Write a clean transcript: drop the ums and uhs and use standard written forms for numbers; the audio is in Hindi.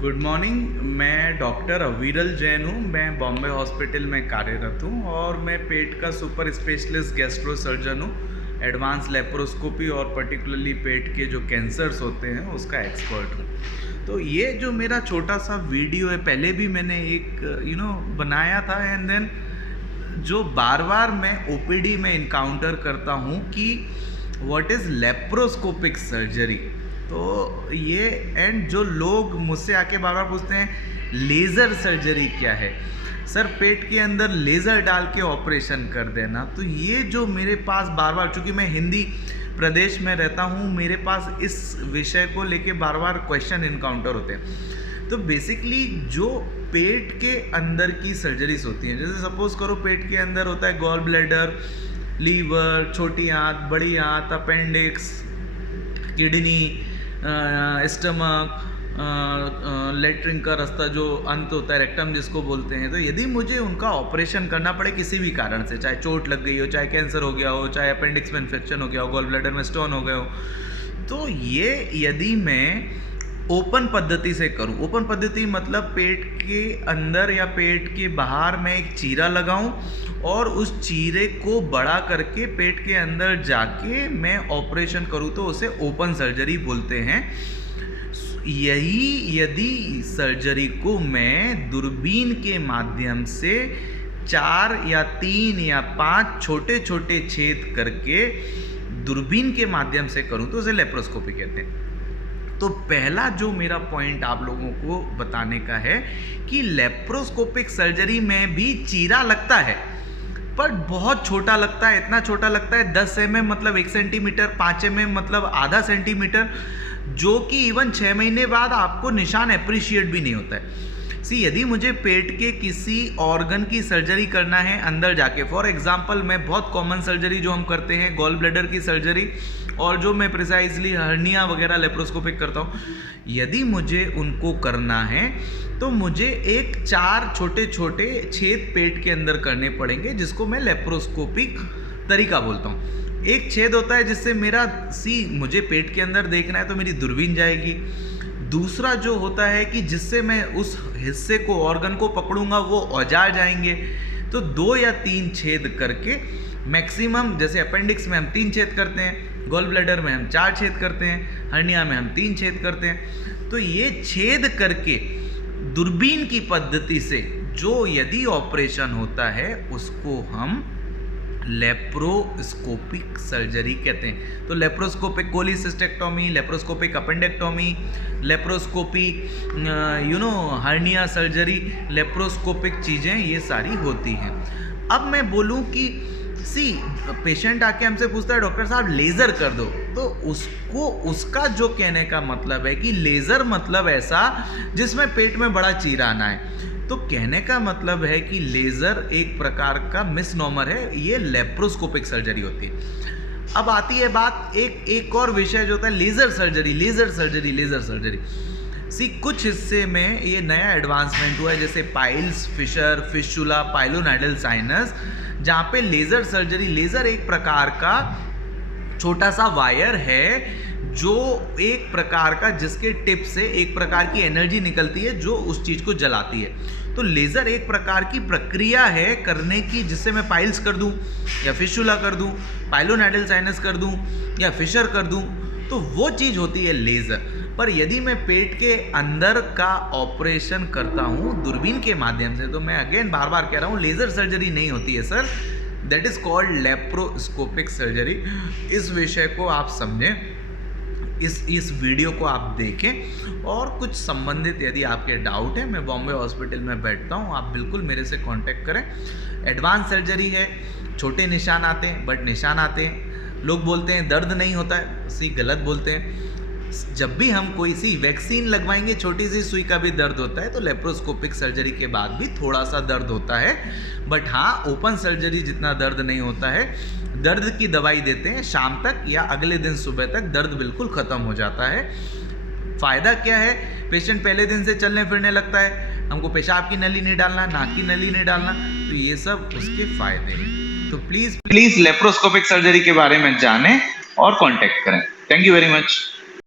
Good morning. मैं डॉक्टर अविरल जैन हूँ। मैं बॉम्बे हॉस्पिटल में कार्यरत हूँ और मैं पेट का सुपर स्पेशलिस्ट गैस्ट्रो सर्जन हूँ। एडवांस लेप्रोस्कोपी और पर्टिकुलरली पेट के जो कैंसर्स होते हैं उसका एक्सपर्ट हूँ। तो ये जो मेरा छोटा सा वीडियो है, पहले भी मैंने एक बनाया था एंड देन जो बार बार मैं ओपीडी में इनकाउंटर करता हूँ कि व्हाट इज़ लेप्रोस्कोपिक सर्जरी। तो ये एंड जो लोग मुझसे आके बार बार पूछते हैं लेज़र सर्जरी क्या है सर, पेट के अंदर लेज़र डाल के ऑपरेशन कर देना। तो ये जो मेरे पास बार बार, चूँकि मैं हिंदी प्रदेश में रहता हूँ, मेरे पास इस विषय को लेके बार बार क्वेश्चन इनकाउंटर होते हैं। तो बेसिकली जो पेट के अंदर की सर्जरीज होती हैं, जैसे सपोज करो पेट के अंदर होता है गॉल ब्लैडर, लीवर, छोटी आंत, बड़ी आंत, अपेंडिक्स, किडनी, स्टमक, लेटरिन का रास्ता जो अंत होता है, रेक्टम जिसको बोलते हैं। तो यदि मुझे उनका ऑपरेशन करना पड़े किसी भी कारण से, चाहे चोट लग गई हो, चाहे कैंसर हो गया हो, चाहे अपेंडिक्स में इन्फेक्शन हो गया हो, गॉल ब्लैडर में स्टोन हो गए हो, तो ये यदि मैं ओपन पद्धति से करूं, ओपन पद्धति मतलब पेट के अंदर या पेट के बाहर मैं एक चीरा लगाऊं और उस चीरे को बड़ा करके पेट के अंदर जाके मैं ऑपरेशन करूं, तो उसे ओपन सर्जरी बोलते हैं। यही यदि सर्जरी को मैं दूरबीन के माध्यम से 4 या 3 या 5 छोटे छोटे छेद करके दूरबीन के माध्यम से करूं, तो उसे लेप्रोस्कोपी कहते हैं। तो पहला जो मेरा पॉइंट आप लोगों को बताने का है कि लेप्रोस्कोपिक सर्जरी में भी चीरा लगता है, पर बहुत छोटा लगता है। इतना छोटा लगता है 10 mm मतलब 1 सेंटीमीटर, 5 mm मतलब आधा सेंटीमीटर, जो कि इवन 6 महीने बाद आपको निशान अप्रिशिएट भी नहीं होता है। यदि मुझे पेट के किसी ऑर्गन की सर्जरी करना है अंदर जाके, फॉर एग्जांपल मैं बहुत कॉमन सर्जरी जो हम करते हैं गॉल ब्लैडर की सर्जरी, और जो मैं प्रिसाइजली हर्निया वगैरह लेप्रोस्कोपिक करता हूँ, यदि मुझे उनको करना है तो मुझे 4 छोटे छोटे छेद पेट के अंदर करने पड़ेंगे, जिसको मैं लेप्रोस्कोपिक तरीका बोलता हूँ। एक छेद होता है जिससे मेरा मुझे पेट के अंदर देखना है तो मेरी दूरबीन जाएगी। दूसरा जो होता है कि जिससे मैं उस हिस्से को, ऑर्गन को पकड़ूंगा, वो औजार जाएंगे। तो 2 या 3 छेद करके मैक्सिमम, जैसे अपेंडिक्स में हम 3 छेद करते हैं, गॉल ब्लैडर में हम 4 छेद करते हैं, हर्निया में हम 3 छेद करते हैं। तो ये छेद करके दूरबीन की पद्धति से जो यदि ऑपरेशन होता है उसको हम लेप्रोस्कोपिक सर्जरी कहते हैं। तो laparoscopic cholecystectomy, laparoscopic appendectomy, laparoscopy hernia surgery, laparoscopic चीज़ें ये सारी होती हैं। अब मैं बोलूं कि पेशेंट आके हमसे पूछता है डॉक्टर साहब लेज़र कर दो, तो उसका जो कहने का मतलब है कि लेज़र मतलब ऐसा जिसमें पेट में बड़ा चीरा आना है। तो कहने का मतलब है कि लेज़र एक प्रकार का मिसनॉमर है, ये लेप्रोस्कोपिक सर्जरी होती है। अब आती है बात एक और विषय जो होता है laser surgery, laser surgery, laser surgery. कुछ हिस्से में ये नया एडवांसमेंट हुआ है, जैसे piles, fissure, fistula, pilonidal sinus, जहाँ पे लेज़र सर्जरी, लेज़र एक प्रकार का छोटा सा वायर है जो एक प्रकार का, जिसके टिप से एक प्रकार की एनर्जी निकलती है जो उस चीज़ को जलाती है। तो लेज़र एक प्रकार की प्रक्रिया है करने की, जिससे मैं पाइल्स कर दूं या फिशुला कर दूं, पाइलोनाइडल साइनस कर दूं या फिशर कर दूं, तो वो चीज़ होती है लेज़र। पर यदि मैं पेट के अंदर का ऑपरेशन करता हूँ दूरबीन के माध्यम से, तो मैं अगेन बार बार कह रहा हूँ लेज़र सर्जरी नहीं होती है sir, that is called laparoscopic surgery. इस विषय को आप समझें, इस वीडियो को आप देखें, और कुछ संबंधित यदि आपके डाउट है, मैं बॉम्बे हॉस्पिटल में बैठता हूँ, आप बिल्कुल मेरे से कांटेक्ट करें। एडवांस सर्जरी है, छोटे निशान आते हैं बट निशान आते हैं। लोग बोलते हैं दर्द नहीं होता है, गलत बोलते हैं। जब भी हम कोई वैक्सीन लगवाएंगे, छोटी सी सुई का भी दर्द होता है, तो लेप्रोस्कोपिक सर्जरी के बाद भी थोड़ा सा दर्द होता है, बट हाँ ओपन सर्जरी जितना दर्द नहीं होता है। दर्द की दवाई देते हैं, शाम तक या अगले दिन सुबह तक दर्द बिल्कुल ख़त्म हो जाता है। फ़ायदा क्या है, पेशेंट पहले दिन से चलने फिरने लगता है, हमको पेशाब की नली नहीं डालना, नाक की नली नहीं डालना, तो ये सब उसके फ़ायदे हैं। तो प्लीज़ लेप्रोस्कोपिक सर्जरी के बारे में जानें और कांटेक्ट करें। Thank you very much.